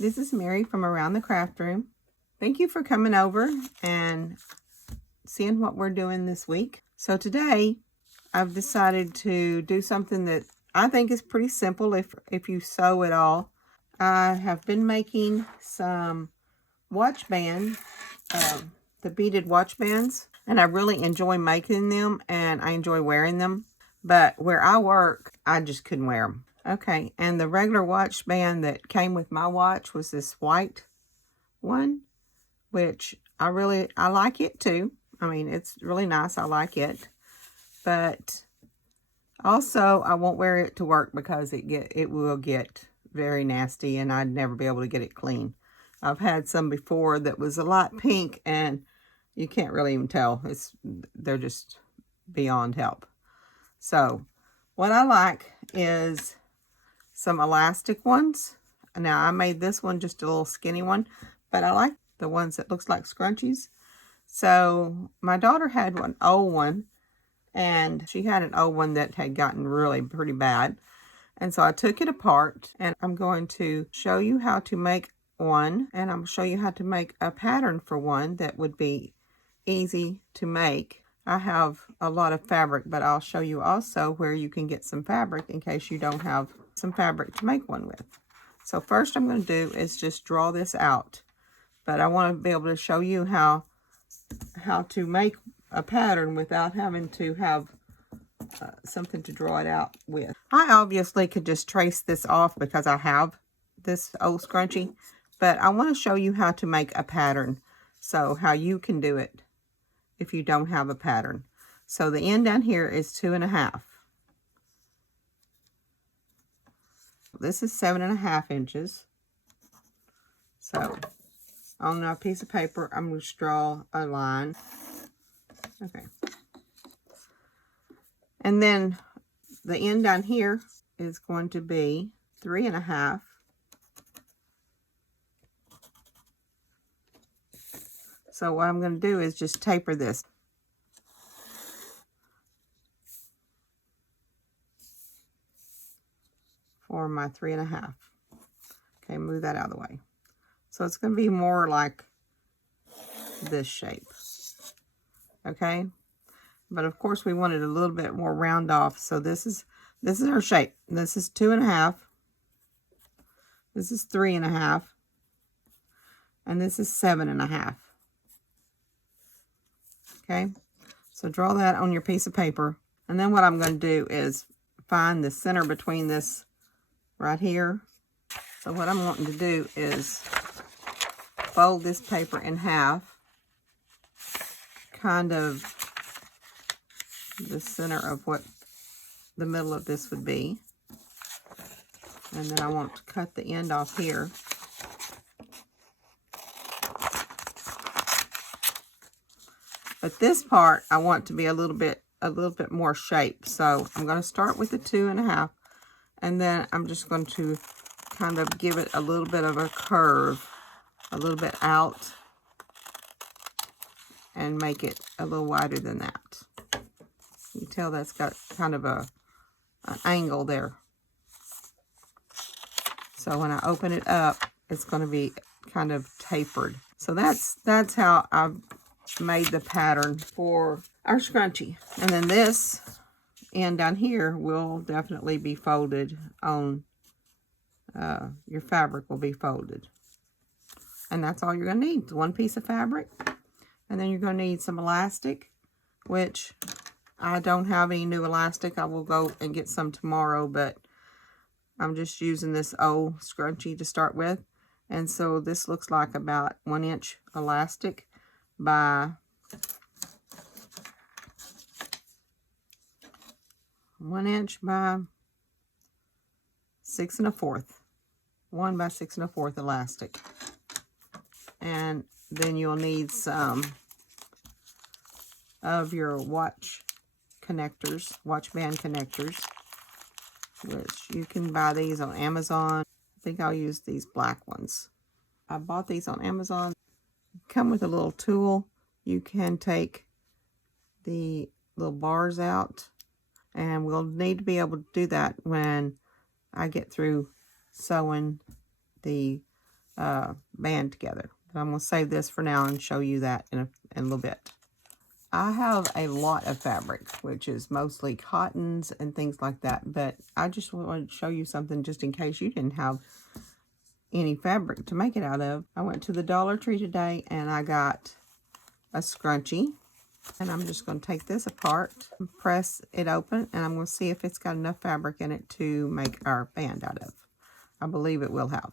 This is Mary from Around the Craft Room. Thank you for coming over and seeing what we're doing this week. So today I've decided to do something that I think is pretty simple if you sew at all. I have been making some watch band, the beaded watch bands, and I really enjoy making them and I enjoy wearing them. But where I work, I just couldn't wear them. Okay, and the regular watch band that came with my watch was this white one, which I like it too. I mean, it's really nice. I like it. But also, I won't wear it to work because it will get very nasty and I'd never be able to get it clean. I've had some before that was a light pink and you can't really even tell. They're just beyond help. So, what I like is some elastic ones. Now, I made this one just a little skinny one, but I like the ones that looks like scrunchies. So, my daughter had one old one, and she had an old one that had gotten really pretty bad. And so I took it apart, and I'm going to show you how to make one, and I'm going to show you how to make a pattern for one that would be easy to make. I have a lot of fabric, but I'll show you also where you can get some fabric in case you don't have some fabric to make one with. So first I'm going to do is just draw this out, but I want to be able to show you how to make a pattern without having to have something to draw it out with. I obviously could just trace this off because I have this old scrunchie, but I want to show you how to make a pattern, so how you can do it if you don't have a pattern. So the end down here is 2.5. This is 7.5 inches. So on a piece of paper, I'm going to draw a line. Okay. And then the end down here is going to be 3.5. So what I'm going to do is just taper this. For my 3.5. Okay, move that out of the way. So it's going to be more like this shape. Okay, but of course we want it a little bit more round off. So this is our shape. This is 2.5. This is 3.5, and this is 7.5. Okay, so draw that on your piece of paper, and then what I'm going to do is find the center between this right here. So what I'm wanting to do is fold this paper in half, kind of the center of what the middle of this would be. And then I want to cut the end off here. But this part I want to be a little bit more shape. So I'm going to start with the 2.5, and then I'm just going to kind of give it a little bit of a curve, a little bit out, and make it a little wider than that. You can tell that's got kind of an angle there. So when I open it up, it's going to be kind of tapered. So that's how I've made the pattern for our scrunchie. And then this end down here will definitely be folded on, your fabric will be folded. And that's all you're going to need, one piece of fabric. And then you're going to need some elastic, which I don't have any new elastic. I will go and get some tomorrow, but I'm just using this old scrunchie to start with. And so this looks like about 1 inch elastic by 1 inch by 6 1/4. 1 by 6 1/4 elastic. And then you'll need some of your watch connectors, watch band connectors, which you can buy these on Amazon. I think I'll use these black ones. I bought these on Amazon. Come with a little tool. You can take the little bars out, and we'll need to be able to do that when I get through sewing the band together. But I'm going to save this for now and show you that in a little bit. I have a lot of fabric, which is mostly cottons and things like that, but I just wanted to show you something just in case you didn't have any fabric to make it out of. I went to the Dollar Tree today and I got a scrunchie, and I'm just going to take this apart, press it open, and I'm going to see if it's got enough fabric in it to make our band out of. I believe it will have.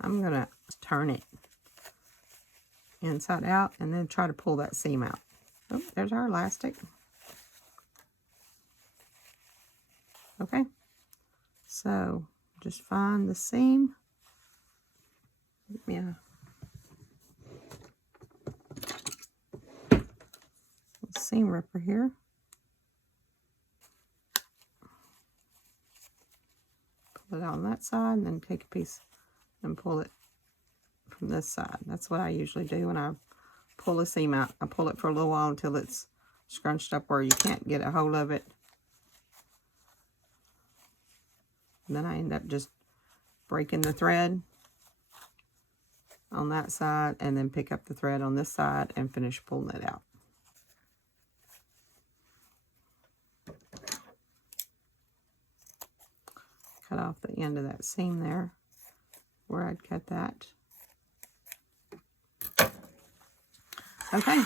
I'm going to turn it inside out and then try to pull that seam out. Oh, there's our elastic. Okay, so just find the seam. Yeah. Seam ripper here. Pull it on that side and then take a piece and pull it from this side. That's what I usually do when I pull a seam out. I pull it for a little while until it's scrunched up where you can't get a hold of it. And then I end up just breaking the thread on that side and then pick up the thread on this side and finish pulling it out. Cut off the end of that seam there where I'd cut that. Okay,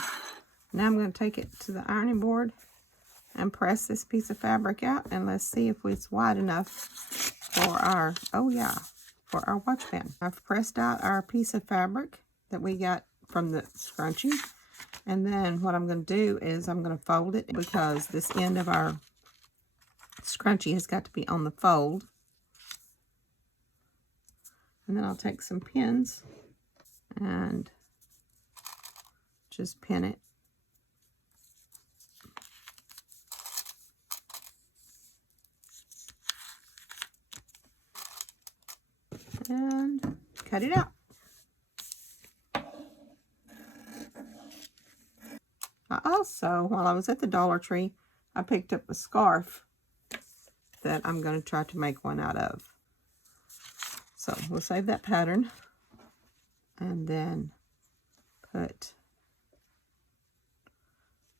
now I'm going to take it to the ironing board and press this piece of fabric out, and let's see if it's wide enough for our, for our watch band. I've pressed out our piece of fabric that we got from the scrunchie, and then what I'm going to do is I'm going to fold it because this end of our scrunchie has got to be on the fold. And then I'll take some pins and just pin it. And cut it out. I also, while I was at the Dollar Tree, I picked up a scarf that I'm going to try to make one out of. So we'll save that pattern and then put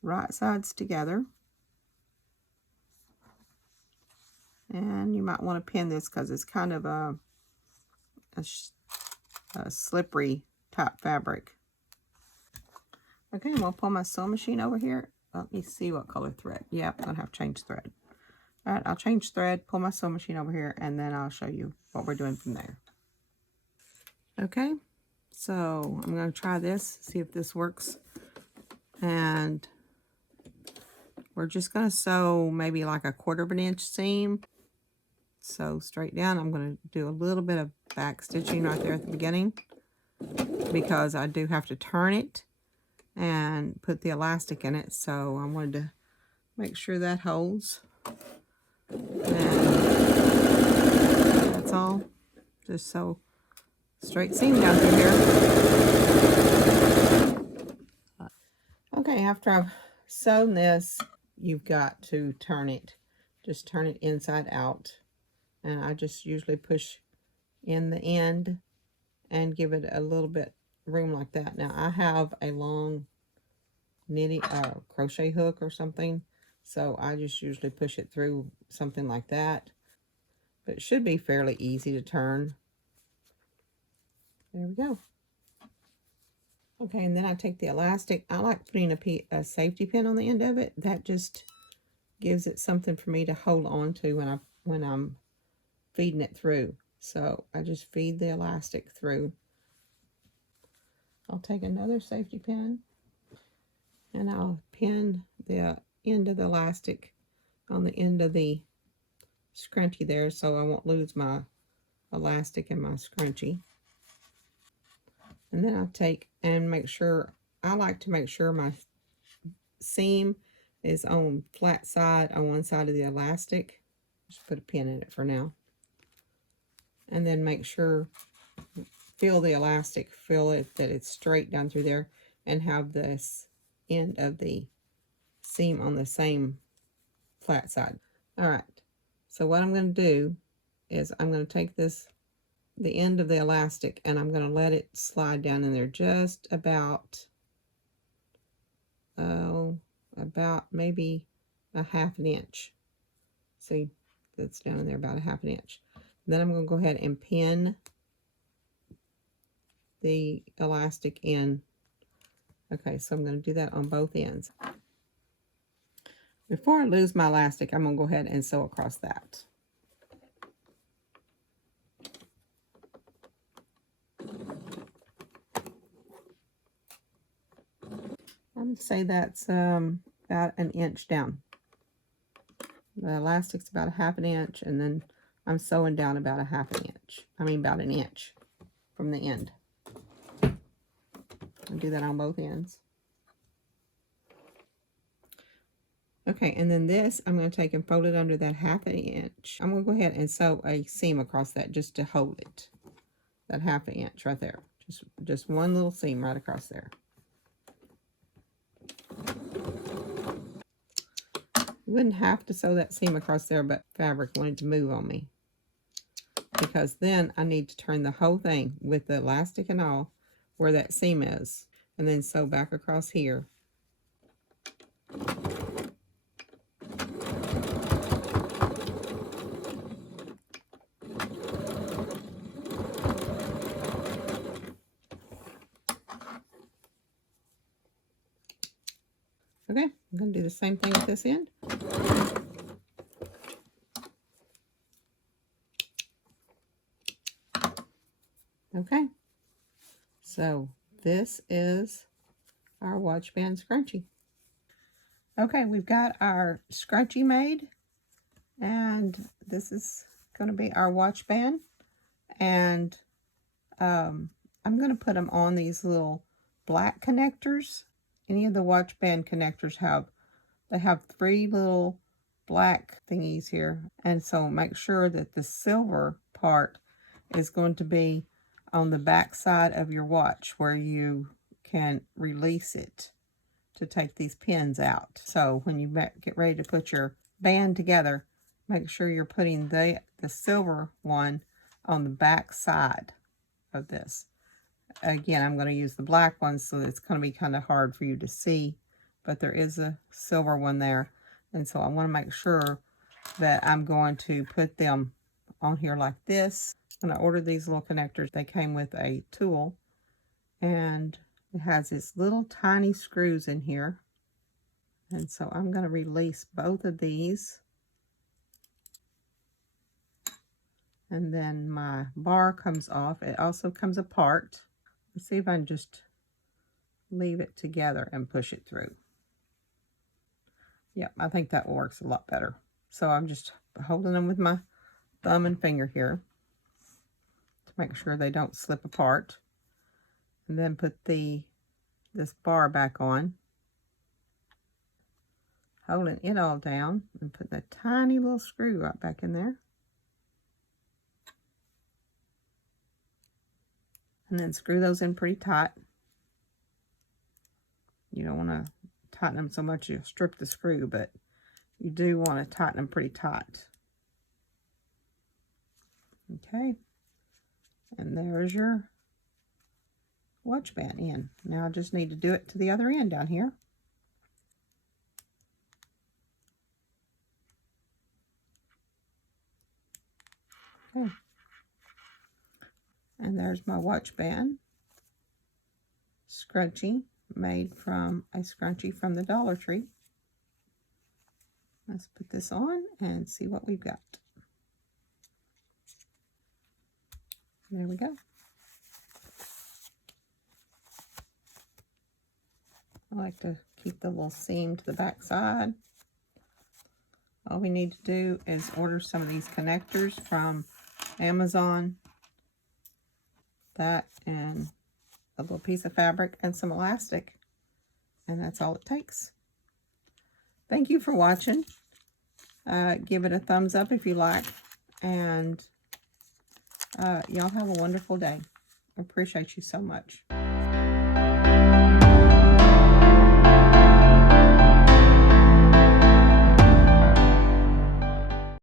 right sides together. And you might want to pin this because it's kind of a slippery type fabric. Okay, I'm going to pull my sewing machine over here. Let me see what color thread. Yeah, I'm going to have to change thread. All right, I'll change thread, pull my sewing machine over here, and then I'll show you what we're doing from there. Okay, so I'm going to try this, see if this works. And we're just going to sew maybe like a 1/4 inch seam. Sew straight down. I'm going to do a little bit of back stitching right there at the beginning because I do have to turn it and put the elastic in it. So I wanted to make sure that holds. And that's all. Just sew straight seam down through here. Okay, after I've sewn this, you've got to turn it. Just turn it inside out. And I just usually push in the end and give it a little bit room like that. Now I have a long knitting crochet hook or something, so I just usually push it through something like that. But it should be fairly easy to turn. There we go. Okay, and then I take the elastic. I like putting a safety pin on the end of it. That just gives it something for me to hold on to when I'm feeding it through. So I just feed the elastic through. I'll take another safety pin and I'll pin the end of the elastic on the end of the scrunchie there so I won't lose my elastic in my scrunchie. And then I'll take and make sure, I like to make sure my seam is on flat side on one side of the elastic. Just put a pin in it for now. And then make sure, feel the elastic, feel it that it's straight down through there, and have this end of the seam on the same flat side. All right, so what I'm going to do is I'm going to take the end of the elastic, and I'm going to let it slide down in there just about, about maybe a ½ inch. See, that's down in there about a ½ inch. Then I'm going to go ahead and pin the elastic in. Okay, so I'm going to do that on both ends. Before I lose my elastic, I'm going to go ahead and sew across that. I'm going to say that's about an inch down. The elastic's about a ½ inch, and then I'm sewing down about a ½ inch. I mean about an inch from the end. I'll do that on both ends. Okay, and then this, I'm going to take and fold it under that ½ inch. I'm going to go ahead and sew a seam across that just to hold it. That ½ inch right there. Just one little seam right across there. You wouldn't have to sew that seam across there, but fabric wanted to move on me. Because then I need to turn the whole thing with the elastic and all where that seam is. And then sew back across here. Okay, I'm going to do the same thing at this end. Okay, so this is our watch band scrunchie. Okay, we've got our scrunchie made, and this is going to be our watch band. And I'm going to put them on these little black connectors. Any of the watch band connectors have 3 little black thingies here, and so make sure that the silver part is going to be on the back side of your watch where you can release it to take these pins out. So when you get ready to put your band together, make sure you're putting the silver one on the back side of this. Again, I'm going to use the black one, so it's going to be kind of hard for you to see, but there is a silver one there. And so I want to make sure that I'm going to put them on here like this. When I ordered these little connectors, they came with a tool, and it has these little tiny screws in here. And so I'm going to release both of these. And then my bar comes off. It also comes apart. Let's see if I can just leave it together and push it through. Yeah, I think that works a lot better. So I'm just holding them with my thumb and finger here to make sure they don't slip apart. And then put this bar back on, holding it all down, and put that tiny little screw right back in there. And then screw those in pretty tight. You don't want to tighten them so much you'll strip the screw, but you do want to tighten them pretty tight. Okay, and there's your watch band in. Now I just need to do it to the other end down here. Okay. And there's my watch band scrunchie, made from a scrunchie from the Dollar Tree. Let's put this on and see what we've got. There we go. I like to keep the little seam to the back side. All we need to do is order some of these connectors from Amazon. That and a little piece of fabric and some elastic. And that's all it takes. Thank you for watching. Give it a thumbs up if you like. And y'all have a wonderful day. I appreciate you so much.